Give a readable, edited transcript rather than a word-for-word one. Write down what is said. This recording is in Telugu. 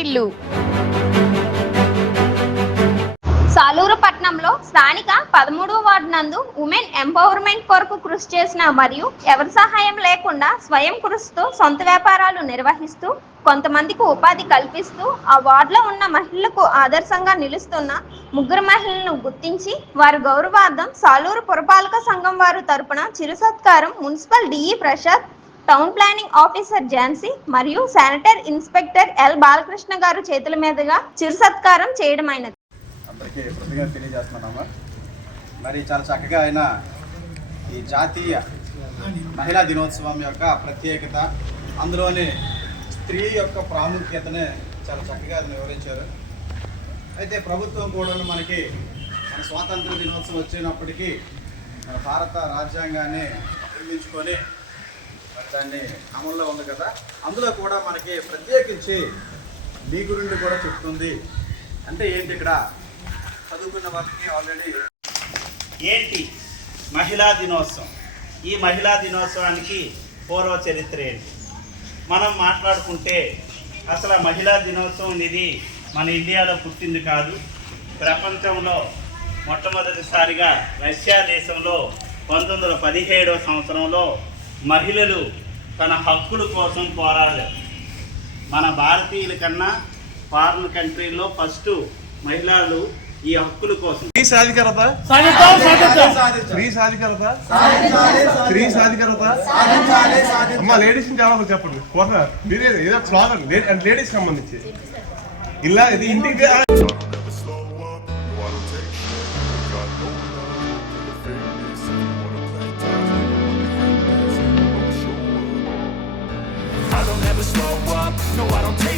వార్తిల్లు. సాలూరు పట్టణంలో స్థానిక 13వ వార్డు నందు ఉమెన్ ఎంపవర్మెంట్ కొరకు కృషి చేసిన మరియు ఎవరి సహాయం లేకుండా స్వయం కృషితో సొంత వ్యాపారాలు నిర్వహిస్తూ కొంతమందికి ఉపాధి కల్పిస్తూ ఆ వార్డులో ఉన్న మహిళలకు ఆదర్శంగా నిలుస్తున్న 3 మహిళలను గుర్తించి వారి గౌరవార్థం సాలూరు పురపాలక సంఘం వారు తరపున చిరు సత్కారం municipal DE Prasad, town planning officer Jhansi మరియు శానిటరీ ఇన్స్పెక్టర్ ఎల్ బాలకృష్ణ గారు చేతుల మీదుగా చిరు సత్కారం చేయడమైనది. అందరికీ కృతజ్ఞతలు తెలియజేస్తున్నాము. మరి చాలా చక్కగా అయిన ఈ జాతీయ మహిళా దినోత్సవం యొక్క ప్రత్యేకత, అందులోని స్త్రీ యొక్క ప్రాముఖ్యతని చాలా చక్కగా వివరించారు. అయితే ప్రభుత్వం కూడా మనకి మన స్వాతంత్ర దినోత్సవం వచ్చినప్పటికీ మన భారత రాజ్యాంగాన్ని నిర్మించుకొని దాన్ని అమల్లో ఉంది కదా, అందులో కూడా మనకి ప్రత్యేకించి మీ గురించి కూడా చెప్తుంది. అంటే ఏంటి, ఇక్కడ చదువుకున్న వారికి ఆల్రెడీ ఏంటి మహిళా దినోత్సవం, ఈ మహిళా దినోత్సవానికి పూర్వ చరిత్ర ఏంటి మనం మాట్లాడుకుంటే, అసలు మహిళా దినోత్సవం ఇది మన ఇండియాలో పుట్టింది కాదు. ప్రపంచంలో మొట్టమొదటిసారిగా రష్యా దేశంలో 1917వ సంవత్సరంలో మహిళలు తన హక్కుల కోసం పోరాడారు. మన భారతీయుల కన్నా ఫారిన్ కంట్రీల్లో ఫస్ట్ మహిళలు ఈ హక్కుల కోసం స్త్రీ సాధికారత అమ్మా లేడీస్ చాలా చెప్పండి. మీరే ఏదో స్లోగన్ లేడీస్ సంబంధించి ఇలా ఇది ఇంటికి I don't ever slow up, no I don't take